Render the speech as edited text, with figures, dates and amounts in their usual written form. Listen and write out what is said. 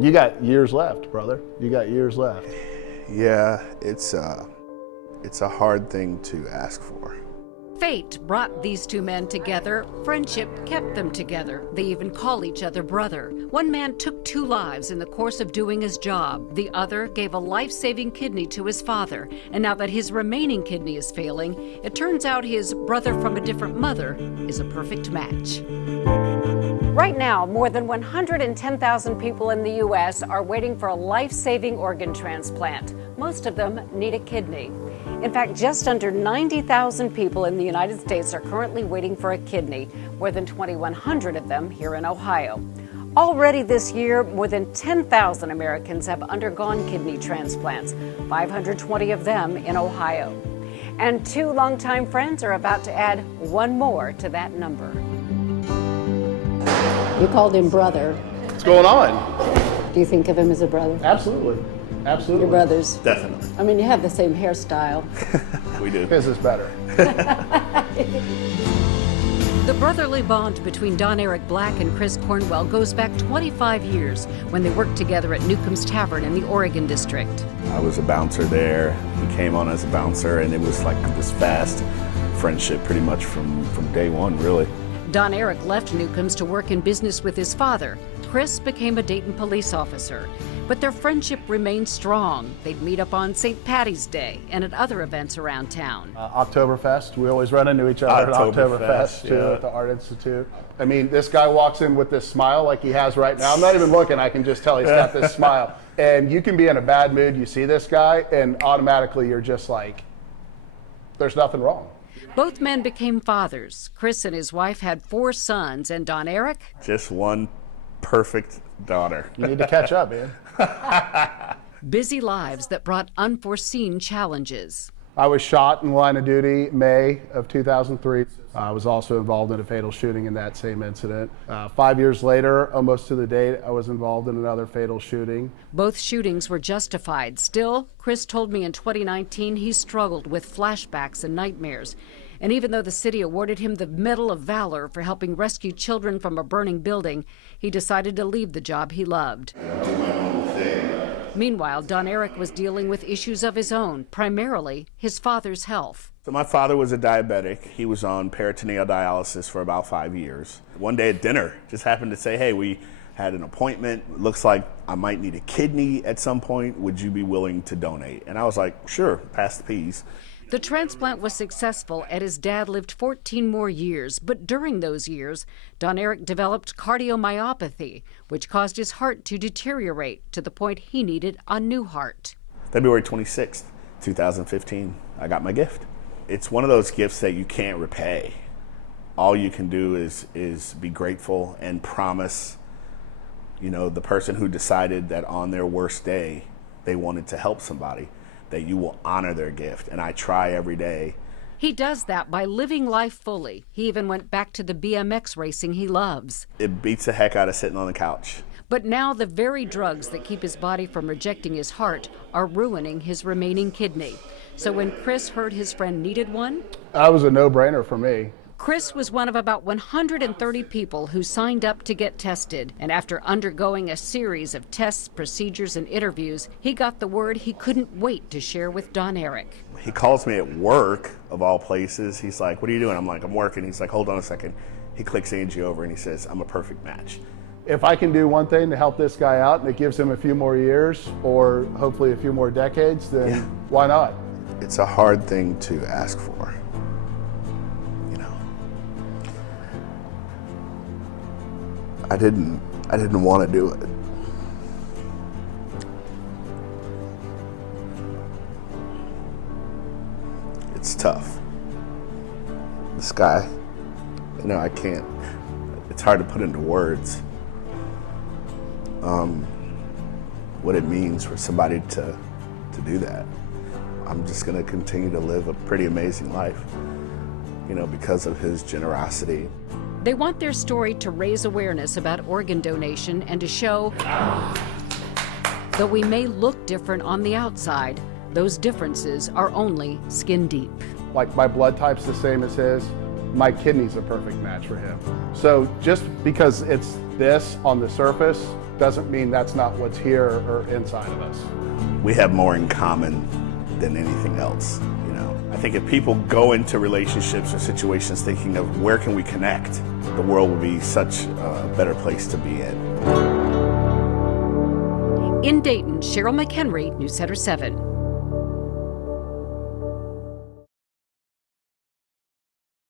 You got years left, brother. You got years left. Yeah, it's a hard thing to ask for. Fate brought these two men together. Friendship kept them together. They even call each other brother. One man took 2 lives in the course of doing his job. The other gave a life-saving kidney to his father. And now that his remaining kidney is failing, it turns out his brother from a different mother is a perfect match. Right now, more than 110,000 people in the U.S. are waiting for a life-saving organ transplant. Most of them need a kidney. In fact, just under 90,000 people in the United States are currently waiting for a kidney, more than 2,100 of them here in Ohio. Already this year, more than 10,000 Americans have undergone kidney transplants, 520 of them in Ohio. And 2 longtime friends are about to add 1 more to that number. You called him brother. What's going on? Do you think of him as a brother? Absolutely. Absolutely. Your brothers. Definitely. I mean, you have the same hairstyle. We do. His is better. The brotherly bond between Don Eric Black and Chris Cornwell goes back 25 years when they worked together at Newcomb's Tavern in the Oregon District. I was a bouncer there. He came on as a bouncer, and it was like this fast friendship pretty much from day one, really. Don Eric left Newcomb's to work in business with his father. Chris became a Dayton police officer. But their friendship remained strong. They'd meet up on St. Patty's Day and at other events around town. Oktoberfest, we always run into each other at Oktoberfest, too, yeah. at the Art Institute. I mean, this guy walks in with this smile like he has right now. I'm not even looking, I can just tell he's got this smile. And you can be in a bad mood, you see this guy, and automatically you're just like, there's nothing wrong. Both men became fathers. Chris and his wife had 4 sons, and Don Eric? Just one perfect daughter. You need to catch up, man. Busy lives that brought unforeseen challenges. I was shot in the line of duty May of 2003. I was also involved in a fatal shooting in that same incident. 5 years later, almost to the date, I was involved in another fatal shooting. Both shootings were justified. Still, Chris told me in 2019 he struggled with flashbacks and nightmares. And even though the city awarded him the Medal of Valor for helping rescue children from a burning building, he decided to leave the job he loved. Meanwhile, Don Eric was dealing with issues of his own, primarily his father's health. So my father was a diabetic. He was on peritoneal dialysis for about 5 years. One day at dinner, just happened to say, hey, we had an appointment. Looks like I might need a kidney at some point. Would you be willing to donate? And I was like, sure, pass the peas. The transplant was successful, and his dad lived 14 more years. But during those years, Don Eric developed cardiomyopathy, which caused his heart to deteriorate to the point he needed a new heart. February 26th, 2015, I got my gift. It's one of those gifts that you can't repay. All you can do is be grateful and promise, you know, the person who decided that on their worst day they wanted to help somebody, that you will honor their gift. And I try every day. He does that by living life fully. He even went back to the BMX racing he loves. It beats the heck out of sitting on the couch. But now the very drugs that keep his body from rejecting his heart are ruining his remaining kidney. So when Chris heard his friend needed one, That was a no-brainer for me. Chris was one of about 130 people who signed up to get tested. And after undergoing a series of tests, procedures, and interviews, he got the word he couldn't wait to share with Don Eric. He calls me at work, of all places. He's like, what are you doing? I'm like, I'm working. He's like, hold on a second. He clicks Angie over and he says, I'm a perfect match. If I can do one thing to help this guy out and it gives him a few more years or hopefully a few more decades, then why not? It's a hard thing to ask for. I didn't want to do it. It's tough. This guy, I can't, it's hard to put into words what it means for somebody to do that. I'm just gonna continue to live a pretty amazing life, because of his generosity. They want their story to raise awareness about organ donation and to show, though we may look different on the outside, those differences are only skin deep. Like my blood type's the same as his, my kidney's a perfect match for him. So just because it's this on the surface doesn't mean that's not what's here or inside of us. We have more in common than anything else, you know. I think if people go into relationships or situations thinking of where can we connect, the world will be such a better place to be in. In Dayton, Cheryl McHenry, Newscenter 7.